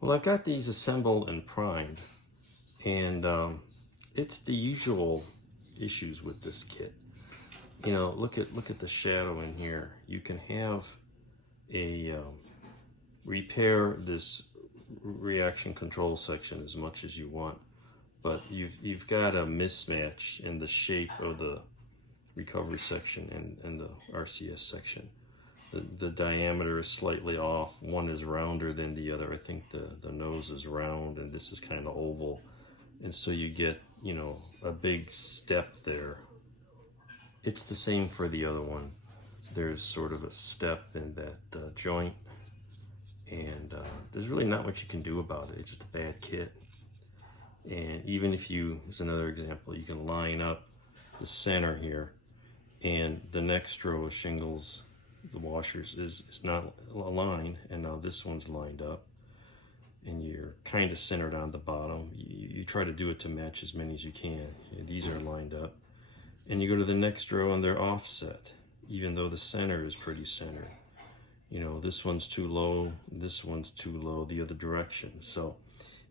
Well, I've got these assembled and primed, and it's the usual issues with this kit. You know, look at the shadow in here. You can have a repair this reaction control section as much as you want, but you've got a mismatch in the shape of the recovery section and the RCS section. The diameter is slightly off. One is rounder than the other. I think the nose is round and this is kind of oval. And so you get, you know, a big step there. It's the same for the other one. There's sort of a step in that joint, and there's really not much you can do about it. It's just a bad kit. And even if you, as another example, you can line up the center here, and the next row of shingles, the washers, is not aligned, and now this one's lined up, and you're kind of centered on the bottom. You try to do it to match as many as you can. These are lined up, and you go to the next row and they're offset, even though the center is pretty centered. You know, this one's too low, this one's too low the other direction. So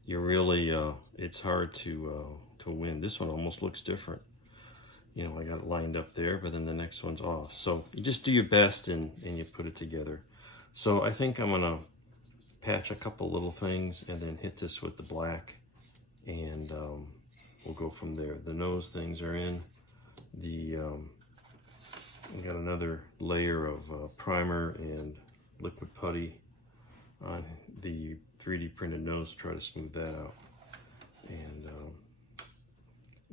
you really, it's hard to win. This one almost looks different. You know, I got it lined up there, but then the next one's off. So you just do your best and you put it together. So I think I'm gonna patch a couple little things and then hit this with the black, and we'll go from there. The nose things are in. We got another layer of primer and liquid putty on the 3D printed nose to try to smooth that out, and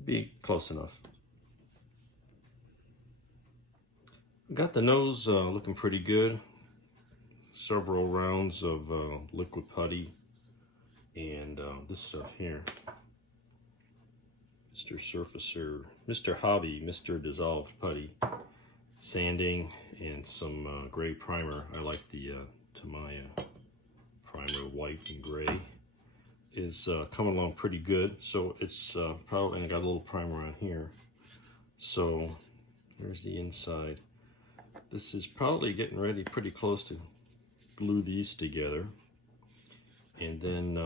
be close enough. Got the nose looking pretty good. Several rounds of liquid putty and this stuff here. Mr. Surfacer, Mr. Hobby, Mr. Dissolved Putty. Sanding and some gray primer. I like the Tamiya primer, white and gray. Is coming along pretty good. So it's probably, and I got a little primer on here. So there's the inside. This is probably getting ready pretty close to glue these together. And then,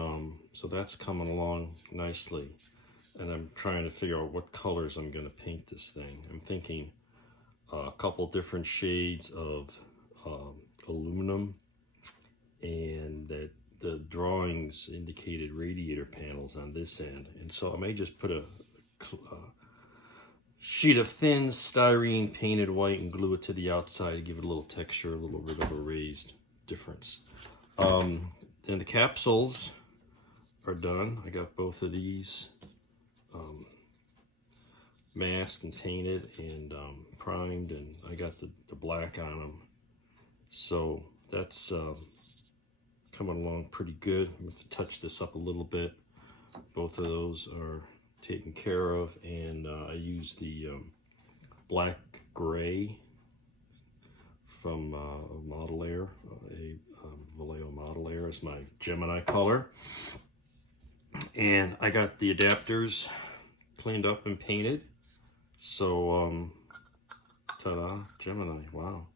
so that's coming along nicely. And I'm trying to figure out what colors I'm gonna paint this thing. I'm thinking a couple different shades of aluminum, and that the drawings indicated radiator panels on this end. And so I may just put a sheet of thin styrene painted white and glue it to the outside to give it a little texture, a little bit of a raised difference. Then the capsules are done. I got both of these masked and painted and primed, and I got the black on them. So that's coming along pretty good. I'm going to touch this up a little bit. Both of those are taken care of, and I use the black gray from Model Air, Vallejo Model Air is my Gemini color. And I got the adapters cleaned up and painted. So, ta-da, Gemini, wow.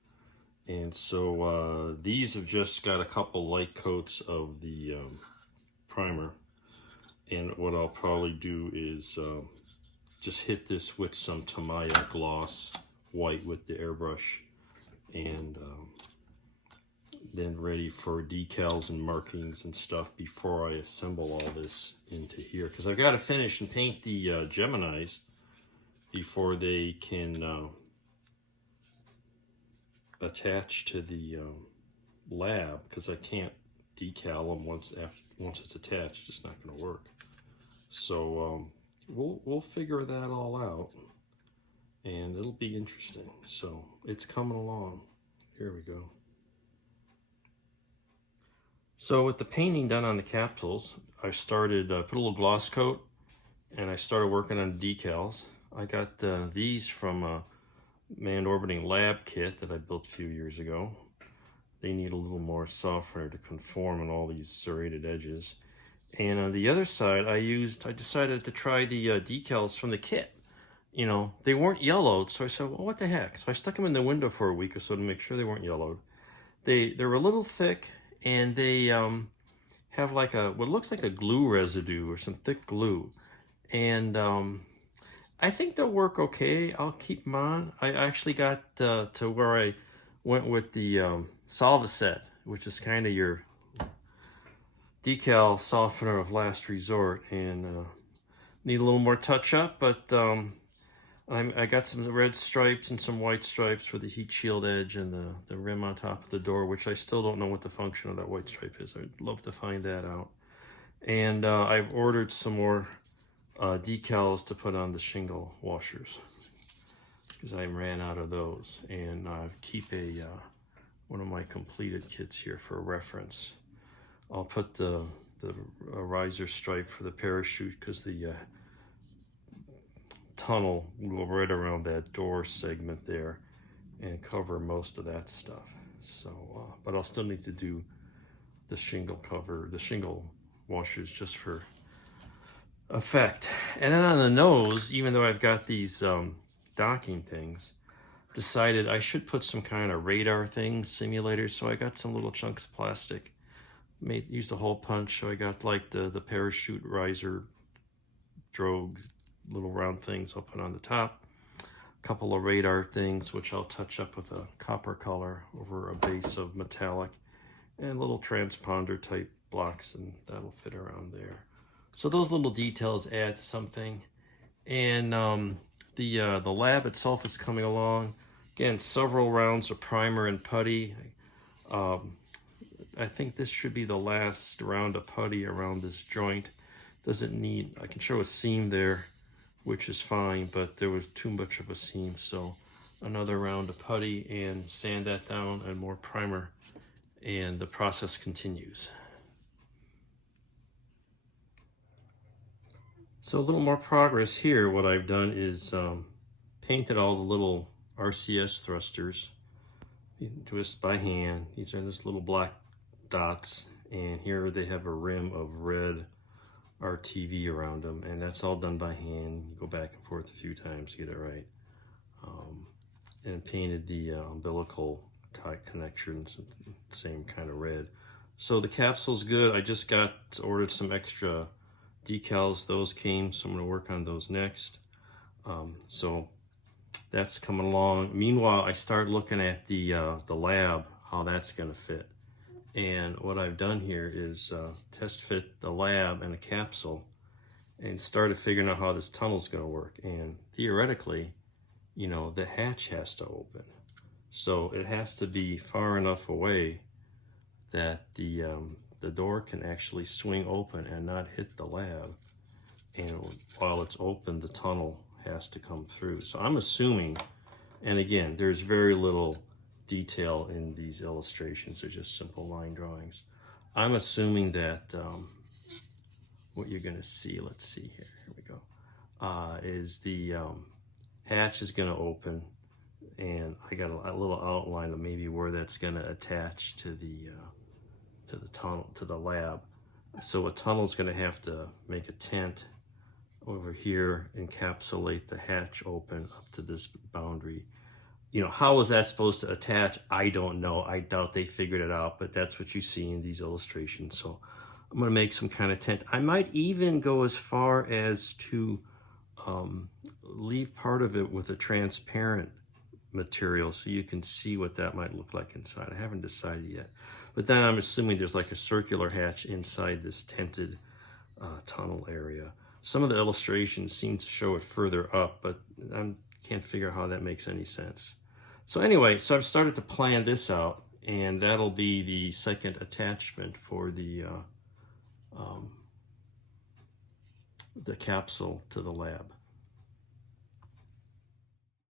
And so these have just got a couple light coats of the primer. And what I'll probably do is just hit this with some Tamiya gloss white with the airbrush, and then ready for decals and markings and stuff before I assemble all this into here. Because I've got to finish and paint the Geminis before they can attach to the lab, because I can't decal them once it's attached. It's not going to work. So we'll figure that all out, and it'll be interesting. So it's coming along. Here we go. So with the painting done on the capsules, I started put a little gloss coat, and I started working on decals. I got these from a manned orbiting lab kit that I built a few years ago. They need a little more software to conform on all these serrated edges. And on the other side, I decided to try the decals from the kit. You know, they weren't yellowed, so I said, well, what the heck? So I stuck them in the window for a week or so to make sure they weren't yellowed. They were a little thick, and they have like what looks like a glue residue or some thick glue. And I think they'll work okay. I'll keep them on. I actually got to where I went with the Solvaset, which is kind of your decal softener of last resort, and need a little more touch up, but I got some red stripes and some white stripes for the heat shield edge and the rim on top of the door, which I still don't know what the function of that white stripe is. I'd love to find that out. And I've ordered some more decals to put on the shingle washers because I ran out of those. And I keep one of my completed kits here for reference. I'll put the riser stripe for the parachute because the tunnel will go right around that door segment there and cover most of that stuff. So, but I'll still need to do the shingle cover, the shingle washers just for effect. And then on the nose, even though I've got these docking things, decided I should put some kind of radar thing, simulator. So I got some little chunks of plastic, used a hole punch. So I got like the parachute riser drogues, little round things I'll put on the top. A couple of radar things, which I'll touch up with a copper color over a base of metallic, and little transponder type blocks, and that'll fit around there. So those little details add something. And the lab itself is coming along. Again, several rounds of primer and putty. I think this should be the last round of putty around this joint. Doesn't need, I can show a seam there, which is fine, but there was too much of a seam, so another round of putty and sand that down and more primer, and the process continues. So a little more progress here. What I've done is painted all the little RCS thrusters just by hand. These are just little black dots, and here they have a rim of red RTV around them, and that's all done by hand. You go back and forth a few times to get it right. And painted the umbilical tie connections, same kind of red. So the capsule's good. I just ordered some extra decals. Those came, so I'm going to work on those next. So that's coming along. Meanwhile, I start looking at the lab, how that's going to fit. And what I've done here is test fit the lab and a capsule and started figuring out how this tunnel's going to work. And theoretically, you know, the hatch has to open. So it has to be far enough away that the door can actually swing open and not hit the lab. And while it's open, the tunnel has to come through. So I'm assuming, and again, there's very little detail in these illustrations. They're just simple line drawings. I'm assuming that what you're going to see, let's see here, we go, is the hatch is going to open, and I got a little outline of maybe where that's going to attach to the tunnel, to the lab. So a tunnel is going to have to make a tent over here, encapsulate the hatch open up to this boundary. You know, how is that supposed to attach? I don't know. I doubt they figured it out, but that's what you see in these illustrations. So I'm going to make some kind of tent. I might even go as far as to leave part of it with a transparent material so you can see what that might look like inside. I haven't decided yet. But then I'm assuming there's like a circular hatch inside this tented tunnel area. Some of the illustrations seem to show it further up, but I can't figure out how that makes any sense. So anyway, so I've started to plan this out, and that'll be the second attachment for the capsule to the lab.